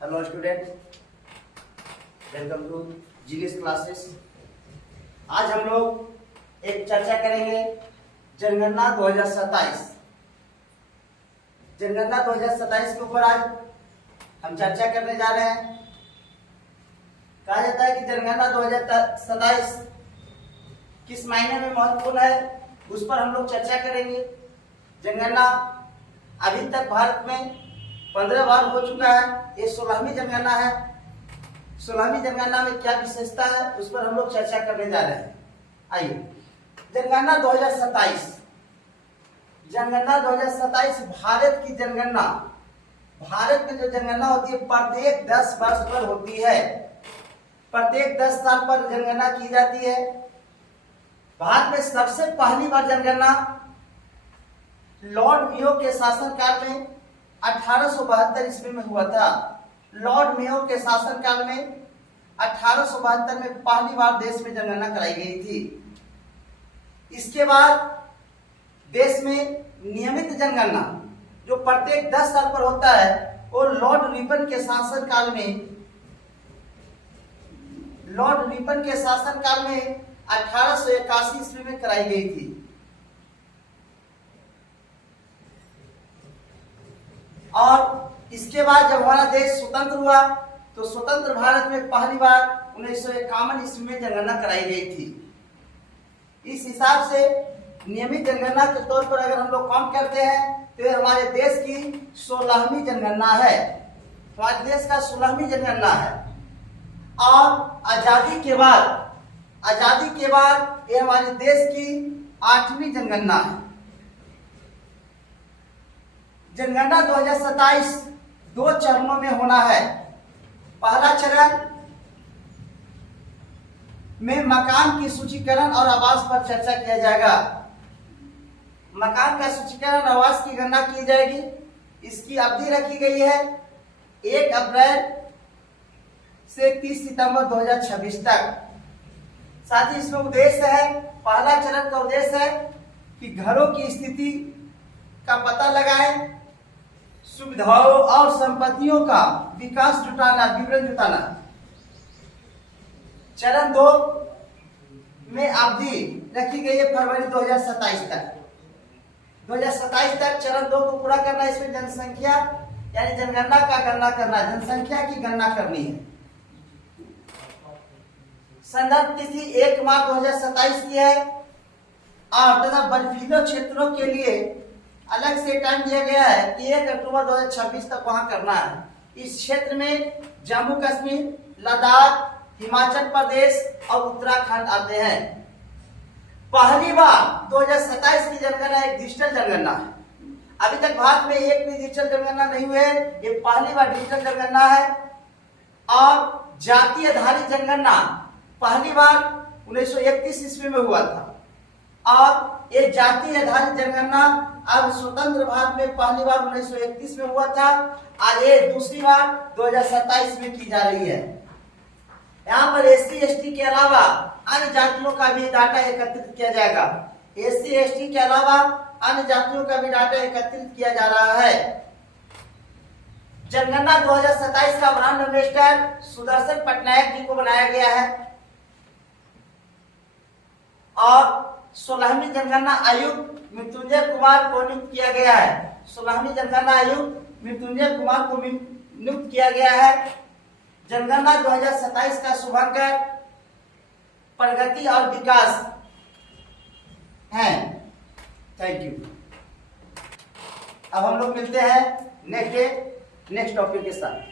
Hello student, welcome to genius classes. आज हम लोग एक चर्चा करेंगे जनगणना 2027। जनगणना 2027 के ऊपर आज हम चर्चा करने जा रहे हैं। कहा जाता है कि जनगणना 2027 किस महीने में महत्वपूर्ण है, उस पर हम लोग चर्चा करेंगे। जनगणना अभी तक भारत में 15 बार हो चुका है। ये 16वीं जनगणना है। 16वीं जनगणना में क्या विशेषता है, उस पर हम लोग चर्चा करने जा रहे हैं। आइए, जनगणना 2027। जनगणना 2027 भारत की जनगणना, भारत में जो जनगणना होती है प्रत्येक 10 वर्ष पर होती है। प्रत्येक 10 साल पर जनगणना की जाती है। भारत में सबसे पहली बार जनगणना लॉर्ड मेयो के शासनकाल में 1872 ईस्वी में हुआ था। लॉर्ड मेयो के शासनकाल में 1872 में पहली बार देश में जनगणना कराई गई थी। इसके बाद देश में नियमित जनगणना जो प्रत्येक 10 साल पर होता है, वो लॉर्ड रिपन के शासनकाल में 1881 ईस्वी में कराई गई थी। और इसके बाद जब हमारा देश स्वतंत्र हुआ तो स्वतंत्र भारत में पहली बार 1951 ईस्वी में जनगणना कराई गई थी। इस हिसाब से नियमित जनगणना के तौर पर अगर हम लोग काम करते हैं तो ये हमारे देश की 16वीं जनगणना है। हमारे देश का 16वीं जनगणना है। और आजादी के बाद ये हमारे देश की 8वीं जनगणना है। जनगणना 2027 2 चरणों में होना है। पहला चरण में मकान की सूचीकरण और आवास पर चर्चा किया जाएगा। मकान का सूचीकरण, आवास की गणना की जाएगी। इसकी अवधि रखी गई है 1 अप्रैल से 30 सितंबर 2026 तक। साथ ही इसमें उद्देश्य है, पहला चरण का उद्देश्य है कि घरों की स्थिति का पता लगाएं, सुविधाओं और संपत्तियों का विवरण जुटाना। चरण 2 में अवधि रखी गई है फरवरी 2027 तक। 2027 तक चरण 2 को पूरा करना। इसमें जनसंख्या यानी जनगणना का गणना करना, जनसंख्या की गणना करनी है। संदर्भ तिथि 1 मार्च 2027 की है। और तथा बर्फीले क्षेत्रों के लिए अलग से टाइम दिया गया है कि 1 अक्टूबर 2026 तक वहां करना है। इस क्षेत्र में जम्मू कश्मीर, लद्दाख, हिमाचल प्रदेश और उत्तराखंड आते हैं। पहली बार 2027 की जनगणना एक डिजिटल जनगणना है। अभी तक भारत में एक भी डिजिटल जनगणना नहीं हुई है। ये पहली बार डिजिटल जनगणना है। और जाति आधारित जनगणना पहली बार 1931 ईस्वी में हुआ था। और ये जाति आधारित जनगणना अब स्वतंत्र भारत में पहली बार 1931 में हुआ था और ये दूसरी बार 2027 में की जा रही है। यहाँ पर SC/ST के अलावा अन्य जातियों का भी डाटा एकत्रित किया जाएगा। SC/ST के अलावा अन्य जातियों का भी डाटा एकत्रित किया जा रहा है। जनगणना 2027 का ब्रांड एम्बेसडर सुदर्शन पटनायक जी को बनाया गया है। और 16वीं जनगणना आयुक्त मृत्युंजय कुमार को नियुक्त किया गया है। 16वीं जनगणना आयुक्त मृत्युंजय कुमार को नियुक्त किया गया है। जनगणना 2027 का शुभांकर प्रगति और विकास है। Thank you. अब हम लोग मिलते हैं नेक्स्ट टॉपिक के साथ।